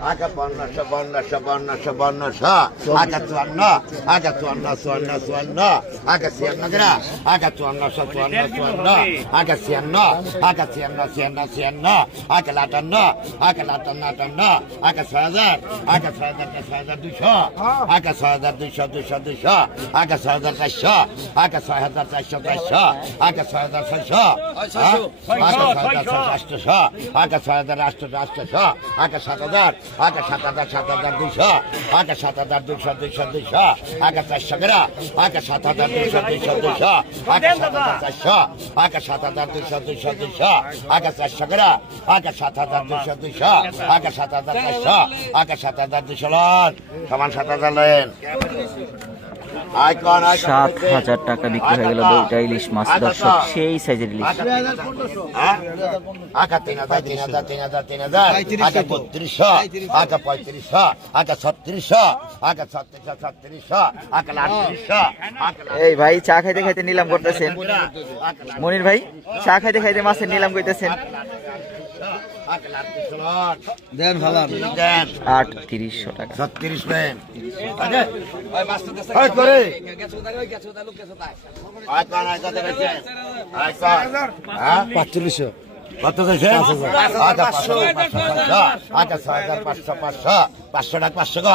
আগে 52 52 আগে 54 আগে 54 54 আগে 56 গরা আগে 54 54 আগে 96 আগে 96 96 আগে 58 আগে 58 আগে 6000 আগে 6200 আগে 6200 200 আগে 6400 আগে 6400 আগে 6600 আগে 6800 আগে 6800 আগে 7000 আগে 7200 আগে 7200 আগে 400 গরা আগে 7200 আগে 7400 আগে 7200 আগে 400 গরা আগে 7200 আগে 7400 আগে 7200 লন সমান 7000 লেন 7,000 টাকা বিক্রি হয়ে গেল দুইটা ইলিশ মাছ দর্শক, সেই সাইজের ইলিশ। আগে 3000 আগে 3200 আগে 3500 আগে 3600 আগে 3600 আগে 3800। এই ভাই চা খাইতে খাইতে নিলাম করতেছেন, মনির ভাই চা খাইতে খাইতে মাছের নিলাম করতেছেন। দেন ভালো দেন 3800 টাকা 36 পেন আগে ওই করে আয় কোন আয় কত বেচে আয় কোন হ্যাঁ 4500 কত বেচে আগে 500 আগে 6500 500 টাকা 500 গো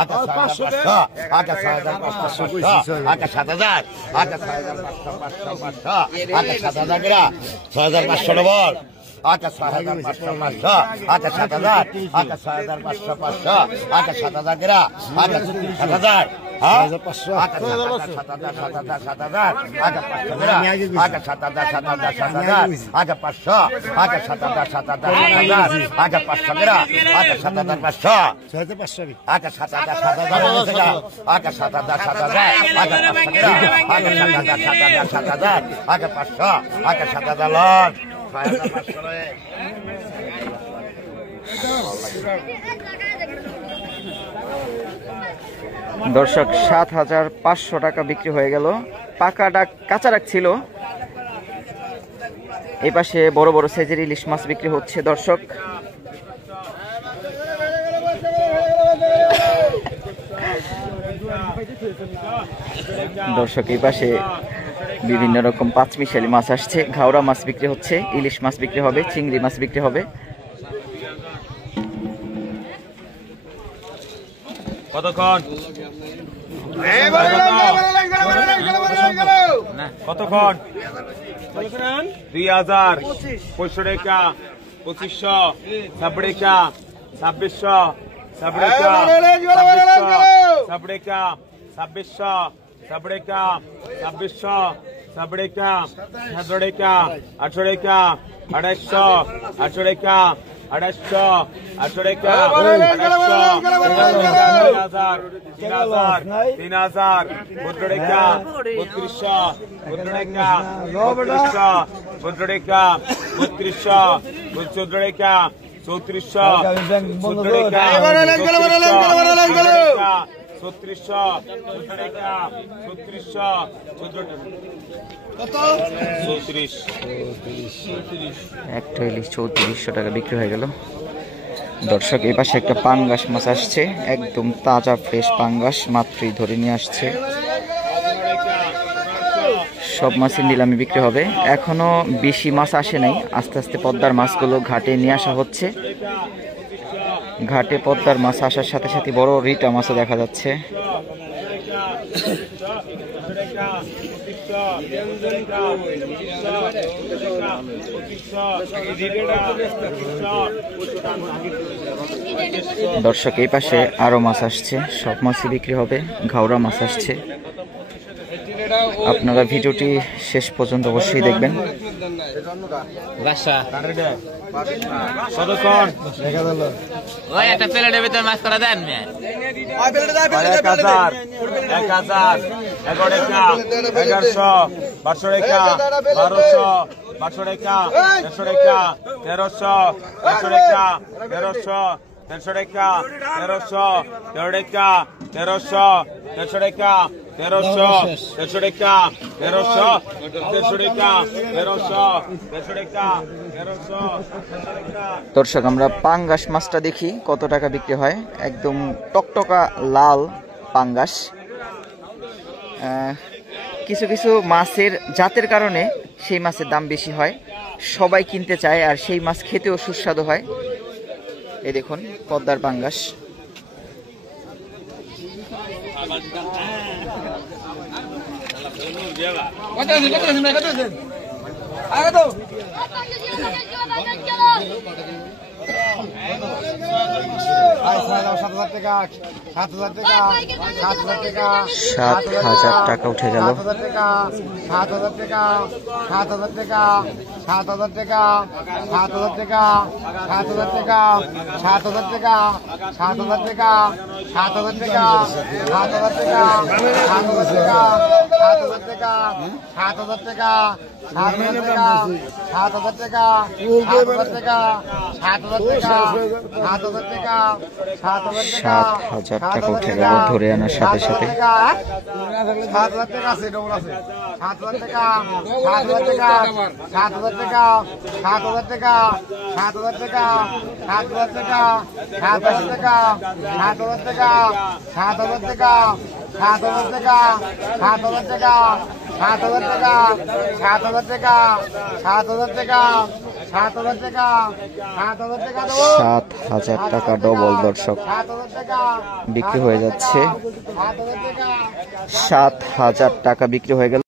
আগে 6500 আগে 6500 আগে 7000 আগে 6500 আগে 7000 গরা 6500 ডবল আগে 6500 আগে 7000 আগে 6500 আগে 7000 গরা আগে 7000 হ্যাঁ 500 আগে 7000 আগে 500 গরা আগে 7000 আগে 500 আগে 7000 আগে 500 গরা আগে 7500 আগে 7000 আগে 7000 আগে 500 গরা আগে 7000 আগে 500 আগে 7000 লন দর্শক 7,500 টাকা বিক্রি হয়ে গেল। পাকাটা কাঁচা রাখছিল। এই পাশে বড় বড় সাইজের ইলিশ মাছ বিক্রি হচ্ছে দর্শক। দর্শক এই পাশে বিভিন্ন রকম পাঁচমিশালি মাছ আসছে, ঘাওড়া মাছ বিক্রি হচ্ছে, ইলিশ মাছ বিক্রি হবে, চিংড়ি মাছ বিক্রি হবে। কতক্ষণ কতক্ষণ 2000 500 টাকা 2500 26 টাকা 2600 26 টাকা 2600 सबड़ेका 2600 सबड़ेका 17 18 250 18 18 3000 बोतड़ेका 3200 बोतड़ेका 3400 3400 একটা ইলিশ 3400 টাকা বিক্রি হয়ে গেল দর্শক। এই পাশে একটা পাঙ্গাস মাছ আসছে, একদম তাজা ফ্রেশ পাঙ্গাস, মাত্রই ধরে নিয়ে আসছে। সব মাছের নিলামে বিক্রি হবে। এখনো বেশি মাছ আসে নাই, আস্তে আস্তে পদ্মার মাছগুলো ঘাটে নিয়ে আসা হচ্ছে। ঘাটে পদ্মার মাছ আসার সাথে সাথে বড় রিটা মাছও দেখা যাচ্ছে। দর্শক এই পাশে আরো মাছ আসছে, সব মাছই বিক্রি হবে। ঘাওড়া মাছ আসছে। আপনারা ভিডিওটি শেষ পর্যন্ত অবশ্যই দেখবেন। একটা প্লেটের ভিতরে মাছ করা দেন 1000 11 1100 1200 টাকা 1200 1200 টাকা 100 টাকা 1300 100 টাকা 1300 1300 টাকা 1300 1300 টাকা 1300 1300 টাকা 1300 1300 টাকা 1300 1300 টাকা 1300 1300 টাকা দর্শক আমরা পাঙ্গাস মাছটা দেখি কত টাকা বিক্রি হয়। একদম টকটকা লাল পাঙ্গাস। কিছু কিছু মাছের জাতের কারণে সেই মাছের দাম বেশি হয়, সবাই কিনতে চায়, আর সেই মাছ খেতেও সুস্বাদু হয়। এই দেখুন পদ্মার পাঙ্গাস। টাকা উঠে গেল। 7,000 টাকা 7,000 টাকা 7,000 টাকা 7,000 টাকা 7,000 টাকা 7,000 টাকা 7,000 টাকা 7,000 টাকা 7,000 টাকা 7,000 টাকা 7,000 টাকা 7,000 টাকা 7,000 টাকা 7,000 টাকা 7,000 টাকা 7,000 টাকা 7,000 টাকা 7,000 টাকা উঠে গেল ধরে আনার সাথে সাথে। 7,000 টাকা আছে, ডবল আছে। 7,000 টাকা 7,000 টাকা 7,000 টাকা 7,000 টাকা 7,000 টাকা 7,000 টাকা 7,000 টাকা 7,000 টাকা 7,000 টাকা 7,000 টাকা 7,000 টাকা 7,000 টাকা 7,000 টাকা 7,000 টাকা 7,000 টাকা 7,000 টাকা 7,000 টাকা ডবল দর্শক বিক্রি হয়ে যাচ্ছে। 7,000 টাকা বিক্রি হয়ে গেল।